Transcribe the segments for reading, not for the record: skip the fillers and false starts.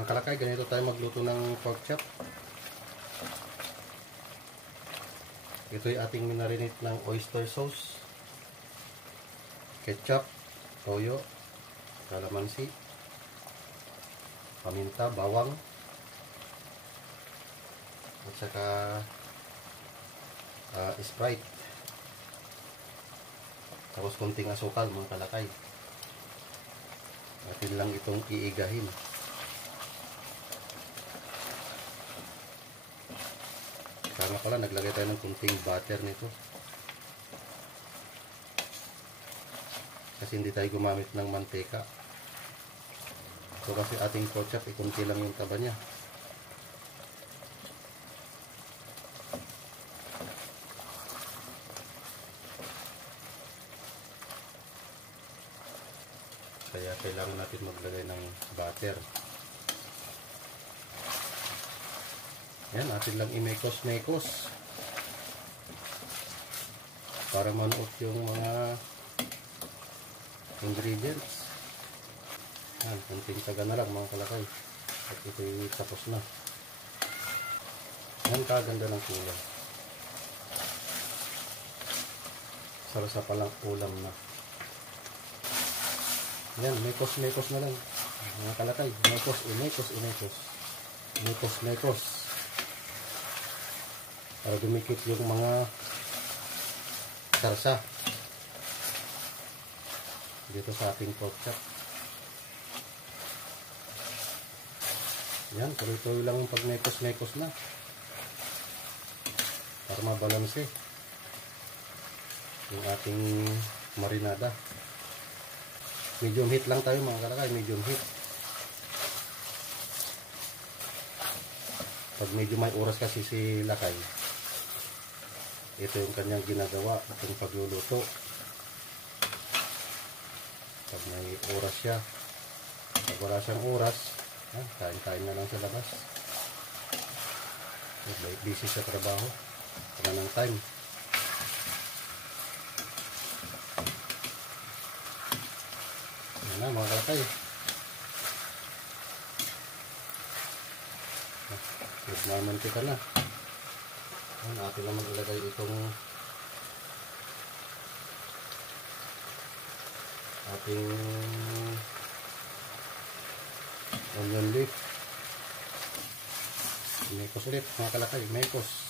Mga kalakay, ganito tayo magluto ng pork chop. Ito'y ating minarinate ng oyster sauce, ketchup, toyo, kalamansi, paminta, bawang, at saka Sprite. Tapos konting asukal, mga kalakay. Atin lang itong iigahin. Kaya pala naglagay tayo ng konting butter nito. Kasi hindi tayo gumamit ng manteka. So kasi ating pork chop, ikunti lang yung taba niya. Kaya kailangan natin maglagay ng butter. Yan, atin lang imekos-mekos para manuot yung mga ingredients. Yan, kunting taga na lang, mga kalakay. At ito'y tapos na. Yan, kaganda ng kulay. Sarasa palang ulam na. Yan, mekos-mekos na lang, mga kalakay. Mekos-mekos. Para dumikit yung mga sarsa dito sa ating pork chop. Yan, tuloy-tuloy lang yung pag mekos-mekos na para mabalanse yung ating marinada. Medium heat lang tayo, mga kalakay, medium heat. Pag medyo may oras kasi si lakay, ito yung kanyang ginagawa, itong pagluluto. Pag may oras siya, pag wala siyang oras, kain-kain na lang sa labas. Busy sa trabaho, wala ng time. Yan na, mga kalakay. Nagmamantika na. Yan, atin naman ilagay itong ating onion leaf. Mekos ulit, mga kalakay, mekos.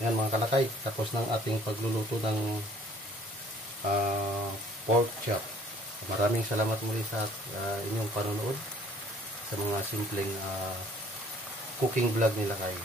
Yan, mga kalakay, tapos ng ating pagluluto ng pork chop. Maraming salamat muli sa inyong panonood sa mga simpleng cooking vlog nila kayo.